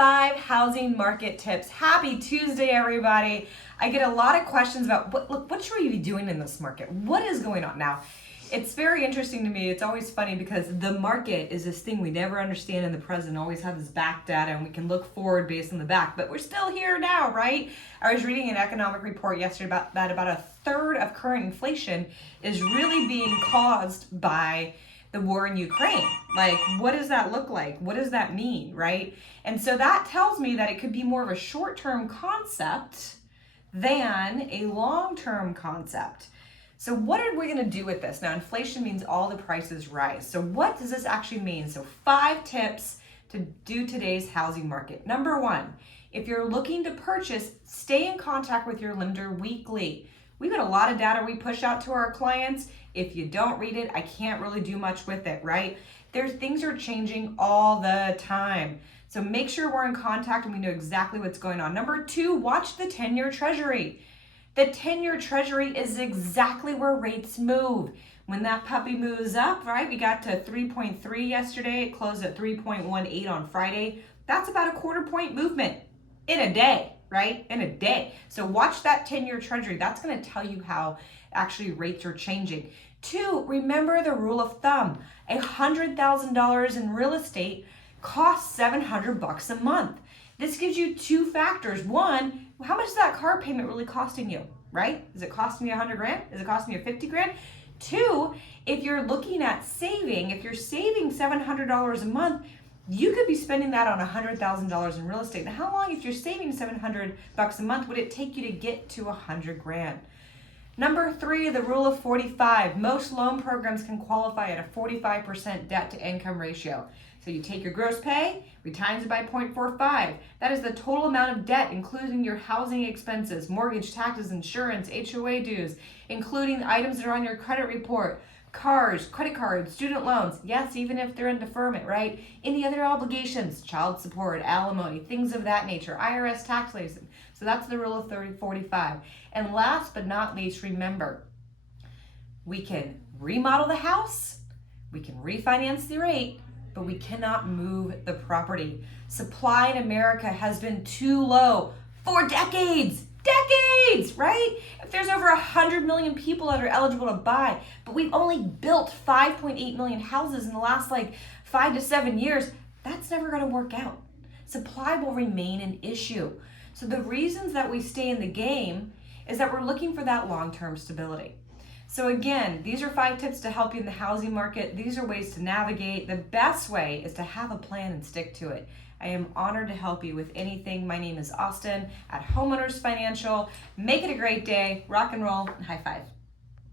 5 housing market tips. Happy Tuesday, everybody. I get a lot of questions about what should we be doing in this market? What is going on now? It's very interesting to me. It's always funny because the market is this thing we never understand in the present, always have this back data, and we can look forward based on the back, but we're still here now, right? I was reading an economic report yesterday about that about a third of current inflation is really being caused by the war in Ukraine. Like, what does that look like? What does that mean, right? And so that tells me that it could be more of a short-term concept than a long-term concept. So what are we going to do with this? Now, inflation means all the prices rise. So what does this actually mean? So 5 tips to do today's housing market. Number 1, if you're looking to purchase, stay in contact with your lender weekly. We've got a lot of data we push out to our clients. If you don't read it, I can't really do much with it, right? Things are changing all the time. So make sure we're in contact and we know exactly what's going on. Number 2, watch the 10-year treasury. The 10-year treasury is exactly where rates move. When that puppy moves up, right? We got to 3.3 yesterday. It closed at 3.18 on Friday. That's about a quarter point movement in a day, right? In a day. So watch that 10-year treasury. That's going to tell you how actually rates are changing. 2, remember the rule of thumb. $100,000 in real estate costs $700 a month. This gives you 2 factors. 1, how much is that car payment really costing you, right? Is it costing you 100 grand? Is it costing you 50 grand? 2, if you're looking at saving, if you're saving $700 a month, you could be spending that on $100,000 in real estate. Now, how long, if you're saving $700 a month, would it take you to get to 100 grand? Number 3, the rule of 45. Most loan programs can qualify at a 45% debt to income ratio. So you take your gross pay, we times it by 0.45. That is the total amount of debt, including your housing expenses, mortgage, taxes, insurance, HOA dues, including the items that are on your credit report, cars, credit cards, student loans. Yes, even if they're in deferment, right? Any other obligations, child support, alimony, things of that nature, IRS tax license. So that's the rule of 45. And last but not least, remember, we can remodel the house, we can refinance the rate, but we cannot move the property. Supply in America has been too low for decades, right? If there's over 100 million people that are eligible to buy, but we've only built 5.8 million houses in the last 5 to 7 years, that's never gonna work out. Supply will remain an issue. So the reasons that we stay in the game is that we're looking for that long-term stability. So again, these are 5 tips to help you in the housing market. These are ways to navigate. The best way is to have a plan and stick to it. I am honored to help you with anything. My name is Austin at Homeowners Financial. Make it a great day. Rock and roll and high five.